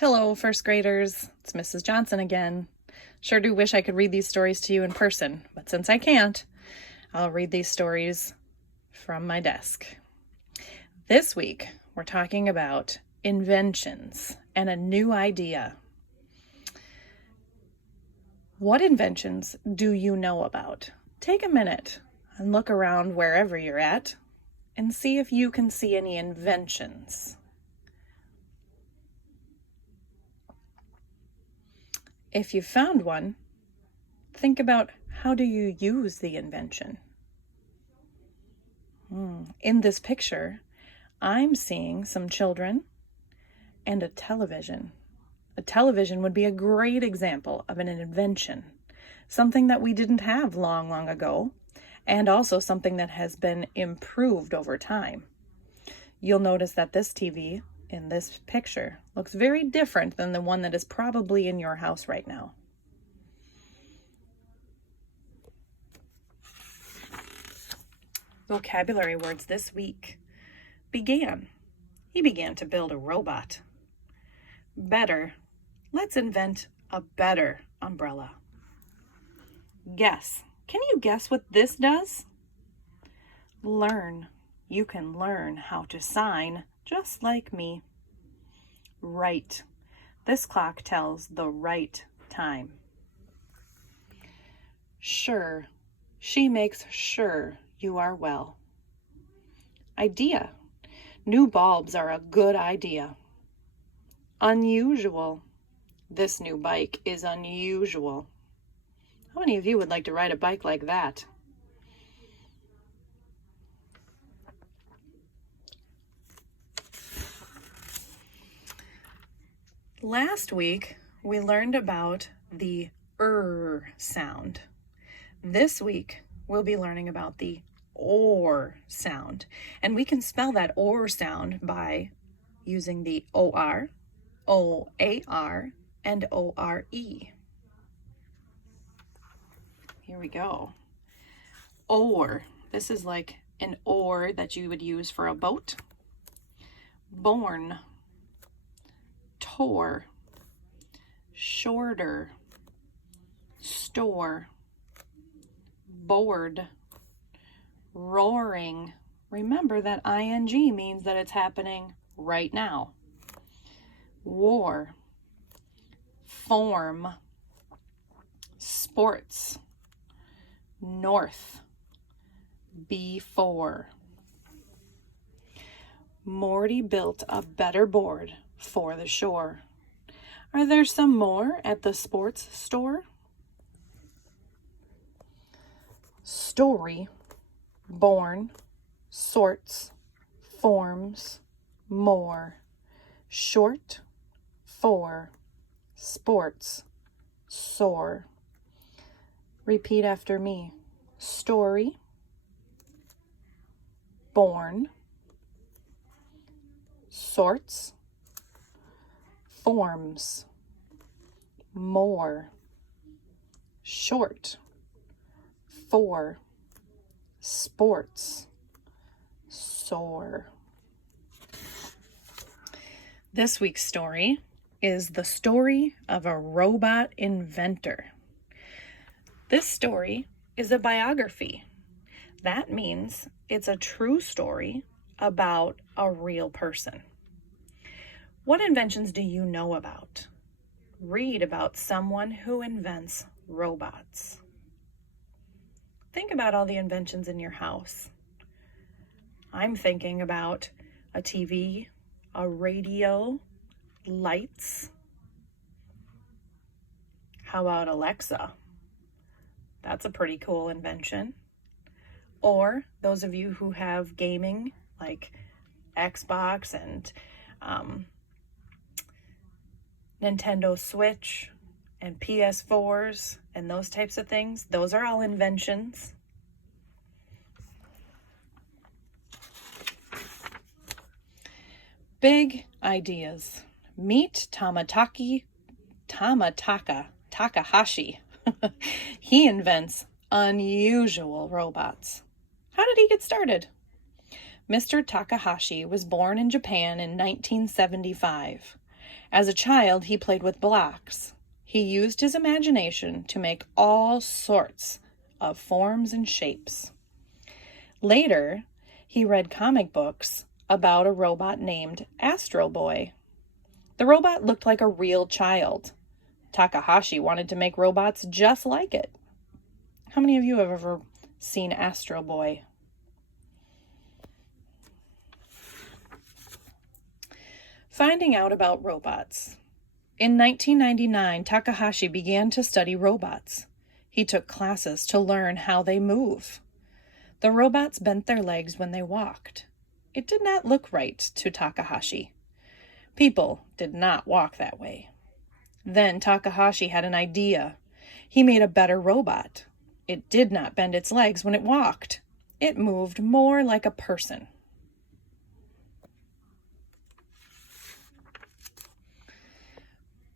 Hello, first graders. It's Mrs. Johnson again. Sure do wish I could read these stories to you in person, but since I can't, I'll read these stories from my desk. This week, we're talking about inventions and a new idea. What inventions do you know about? Take a minute and look around wherever you're at and see if you can see any inventions. If you found one, think about how do you use the invention? In this picture, I'm seeing some children and a television. A television would be a great example of an invention, something that we didn't have long ago, and also something that has been improved over time. You'll notice that this TV in this picture looks very different than the one that is probably in your house right now. Vocabulary words this week. Began. He began to build a robot. Better. Let's invent a better umbrella. Guess. Can you guess what this does? Learn. You can learn how to sign just like me. Right. This clock tells the right time. Sure. She makes sure you are well. Idea. New bulbs are a good idea. Unusual. This new bike is unusual. How many of you would like to ride a bike like that? Last week, we learned about the sound. This week, we'll be learning about the or sound. And we can spell that or sound by using the OR, OAR, and ORE. Here we go. Oar. This is like an oar that you would use for a boat. Born. Tore. Shorter. Store. Bored. Roaring. Remember that ing means that it's happening right now. War. Form. Sports. North. Before. Morty built a better board for the shore. Are there some more at the sports store? Story. Born. Sorts. Forms. More. Short. For. Sports. Soar. Repeat after me. Story. Born. Sorts. Forms. More. Short. For. Sports. Soar. This week's story is the story of a robot inventor. This story is a biography. That means it's a true story about a real person. What inventions do you know about? Read about someone who invents robots. Think about all the inventions in your house. I'm thinking about a TV, a radio, lights. How about Alexa? That's a pretty cool invention. Or those of you who have gaming like Xbox and Nintendo Switch and PS4s and those types of things, those are all inventions. Big ideas. Meet Takahashi. He invents unusual robots. How did he get started? Mr. Takahashi was born in Japan in 1975, As a child, he played with blocks. He used his imagination to make all sorts of forms and shapes. Later, he read comic books about a robot named Astro Boy. The robot looked like a real child. Takahashi wanted to make robots just like it. How many of you have ever seen Astro Boy? Finding out about robots. In 1999, Takahashi began to study robots. He took classes to learn how they move. The robots bent their legs when they walked. It did not look right to Takahashi. People did not walk that way. Then Takahashi had an idea. He made a better robot. It did not bend its legs when it walked. It moved more like a person.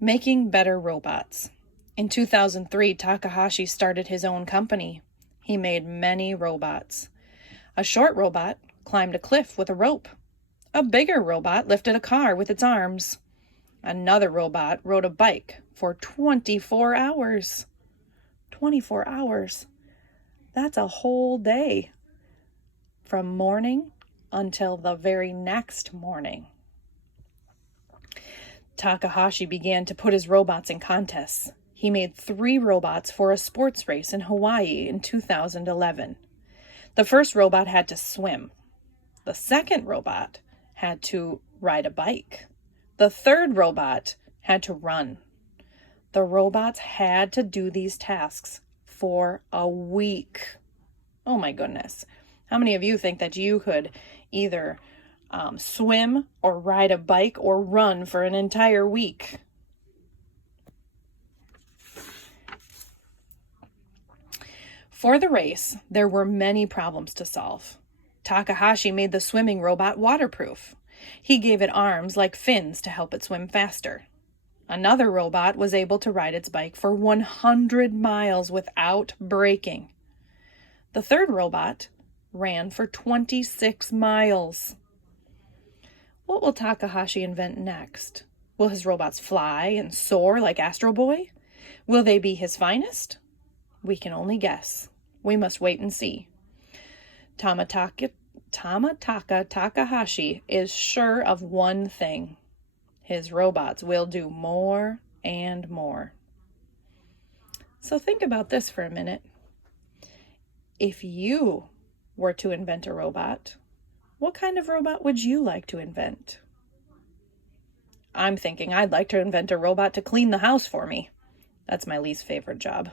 Making better robots. In 2003, Takahashi started his own company. He made many robots. A short robot climbed a cliff with a rope. A bigger robot lifted a car with its arms. Another robot rode a bike for 24 hours. 24 hours. That's a whole day. From morning until the very next morning. Takahashi began to put his robots in contests. He made 3 robots for a sports race in Hawaii in 2011. The first robot had to swim. The second robot had to ride a bike. The third robot had to run. The robots had to do these tasks for a week. Oh my goodness. How many of you think that you could either swim or ride a bike or run for an entire week? For the race, there were many problems to solve. Takahashi made the swimming robot waterproof. He gave it arms like fins to help it swim faster. Another robot was able to ride its bike for 100 miles without braking. The third robot ran for 26 miles. What will Takahashi invent next? Will his robots fly and soar like Astro Boy? Will they be his finest? We can only guess. We must wait and see. Tamataka Takahashi is sure of one thing. His robots will do more and more. So think about this for a minute. If you were to invent a robot, what kind of robot would you like to invent? I'm thinking I'd like to invent a robot to clean the house for me. That's my least favorite job.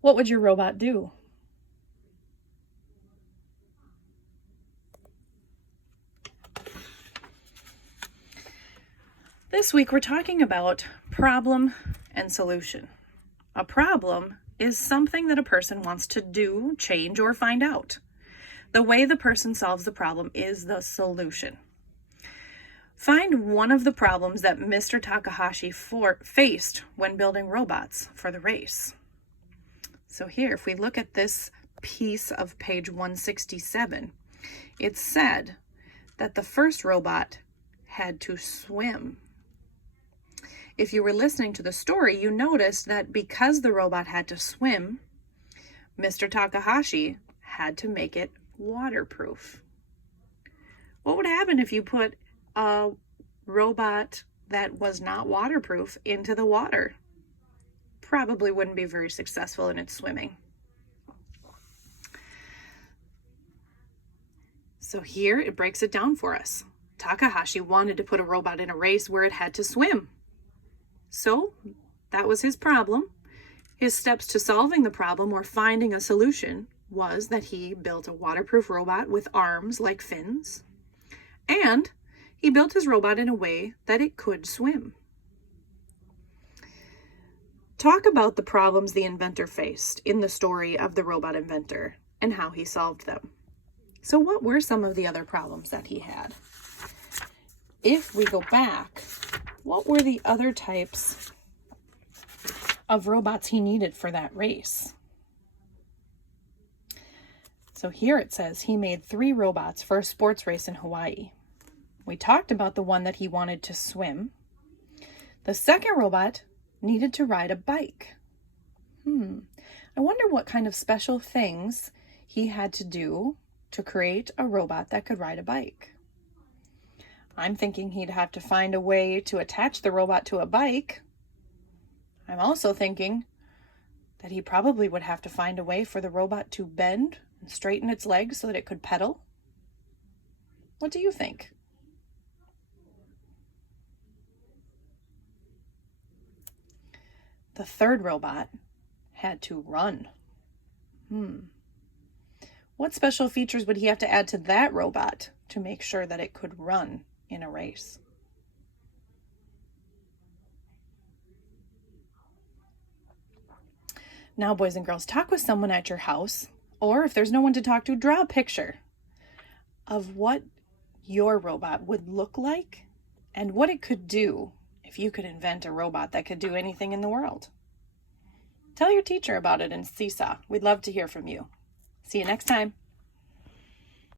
What would your robot do? This week we're talking about problem and solution. A problem is something that a person wants to do, change, or find out. The way the person solves the problem is the solution. Find one of the problems that Mr. Takahashi faced when building robots for the race. So here, if we look at this piece of page 167, it said that the first robot had to swim. If you were listening to the story, you noticed that because the robot had to swim, Mr. Takahashi had to make it waterproof. What would happen if you put a robot that was not waterproof into the water? Probably wouldn't be very successful in its swimming. So here it breaks it down for us. Takahashi wanted to put a robot in a race where it had to swim. So that was his problem. His steps to solving the problem or finding a solution was that he built a waterproof robot with arms like fins, and he built his robot in a way that it could swim. Talk about the problems the inventor faced in the story of the robot inventor and how he solved them. So what were some of the other problems that he had? If we go back, what were the other types of robots he needed for that race? So here it says he made 3 robots for a sports race in Hawaii. We talked about the one that he wanted to swim. The second robot needed to ride a bike. I wonder what kind of special things he had to do to create a robot that could ride a bike. I'm thinking he'd have to find a way to attach the robot to a bike. I'm also thinking that he probably would have to find a way for the robot to bend and straighten its legs so that it could pedal. What do you think? The third robot had to run. What special features would he have to add to that robot to make sure that it could run in a race? Now, boys and girls, talk with someone at your house, or if there's no one to talk to, draw a picture of what your robot would look like and what it could do if you could invent a robot that could do anything in the world. Tell your teacher about it in Seesaw. We'd love to hear from you. See you next time.